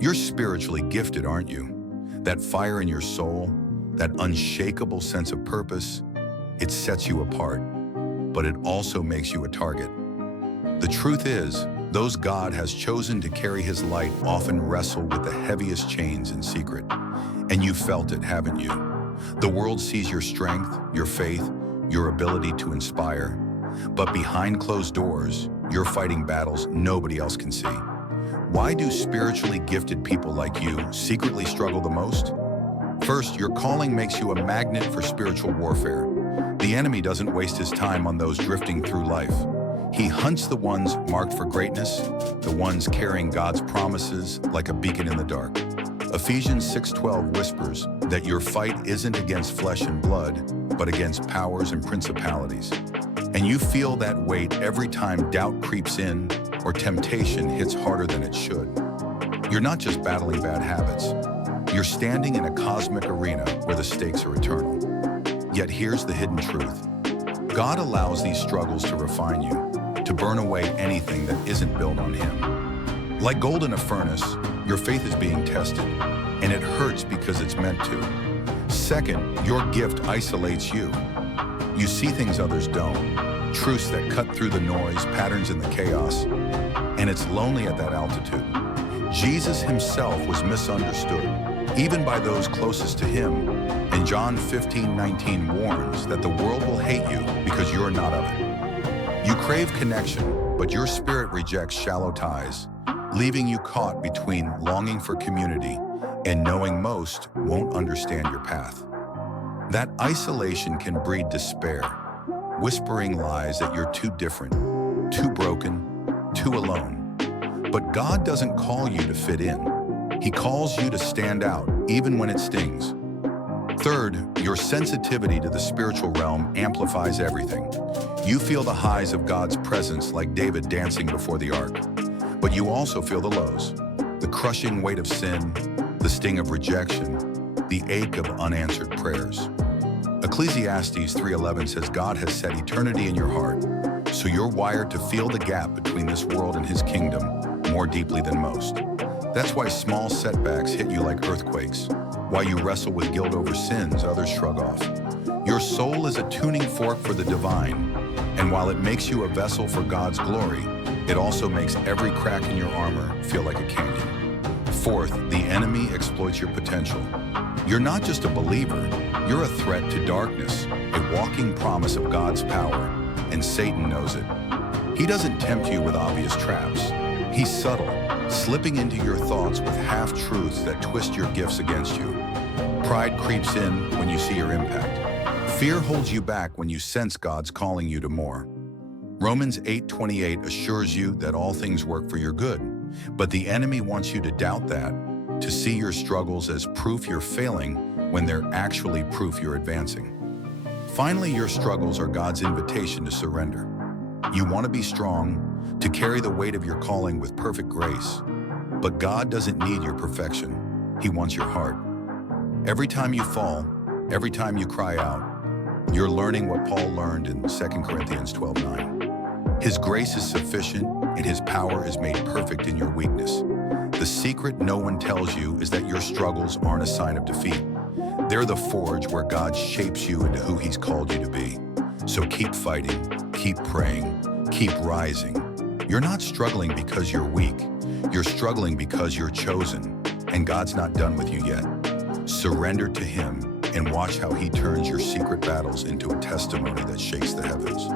You're spiritually gifted, aren't you? That fire in your soul, that unshakable sense of purpose, it sets you apart, but it also makes you a target. The truth is, those God has chosen to carry his light often wrestle with the heaviest chains in secret. And you felt it, haven't you? The world sees your strength, your faith, your ability to inspire. But behind closed doors, you're fighting battles nobody else can see. Why do spiritually gifted people like you secretly struggle the most? First, your calling makes you a magnet for spiritual warfare. The enemy doesn't waste his time on those drifting through life. He hunts the ones marked for greatness, the ones carrying God's promises like a beacon in the dark. Ephesians 6:12 whispers that your fight isn't against flesh and blood, but against powers and principalities. And you feel that weight every time doubt creeps in or temptation hits harder than it should. You're not just battling bad habits. You're standing in a cosmic arena where the stakes are eternal. Yet here's the hidden truth. God allows these struggles to refine you, to burn away anything that isn't built on him. Like gold in a furnace, your faith is being tested, and it hurts because it's meant to. Second, your gift isolates you. You see things others don't, truths that cut through the noise, patterns in the chaos, and it's lonely at that altitude. Jesus himself was misunderstood, even by those closest to him, and John 15:19 warns that the world will hate you because you're not of it. You crave connection, but your spirit rejects shallow ties, leaving you caught between longing for community and knowing most won't understand your path. That isolation can breed despair, whispering lies that you're too different, too broken, too alone. But God doesn't call you to fit in. He calls you to stand out, even when it stings. Third, your sensitivity to the spiritual realm amplifies everything. You feel the highs of God's presence like David dancing before the ark. But you also feel the lows, the crushing weight of sin, the sting of rejection, the ache of unanswered prayers. Ecclesiastes 3:11 says God has set eternity in your heart, so you're wired to feel the gap between this world and his kingdom more deeply than most. That's why small setbacks hit you like earthquakes, why you wrestle with guilt over sins others shrug off. Your soul is a tuning fork for the divine, and while it makes you a vessel for God's glory, it also makes every crack in your armor feel like a canyon. Fourth, the enemy exploits your potential. You're not just a believer, you're a threat to darkness, a walking promise of God's power, and Satan knows it. He doesn't tempt you with obvious traps. He's subtle, slipping into your thoughts with half-truths that twist your gifts against you. Pride creeps in when you see your impact. Fear holds you back when you sense God's calling you to more. Romans 8:28 assures you that all things work for your good, but the enemy wants you to doubt that, to see your struggles as proof you're failing when they're actually proof you're advancing. Finally, your struggles are God's invitation to surrender. You want to be strong, to carry the weight of your calling with perfect grace, but God doesn't need your perfection. He wants your heart. Every time you fall, every time you cry out, you're learning what Paul learned in 2 Corinthians 12:9. His grace is sufficient, and his power is made perfect in your weakness. The secret no one tells you is that your struggles aren't a sign of defeat. They're the forge where God shapes you into who he's called you to be. So keep fighting, keep praying, keep rising. You're not struggling because you're weak. You're struggling because you're chosen, and God's not done with you yet. Surrender to him and watch how he turns your secret battles into a testimony that shakes the heavens.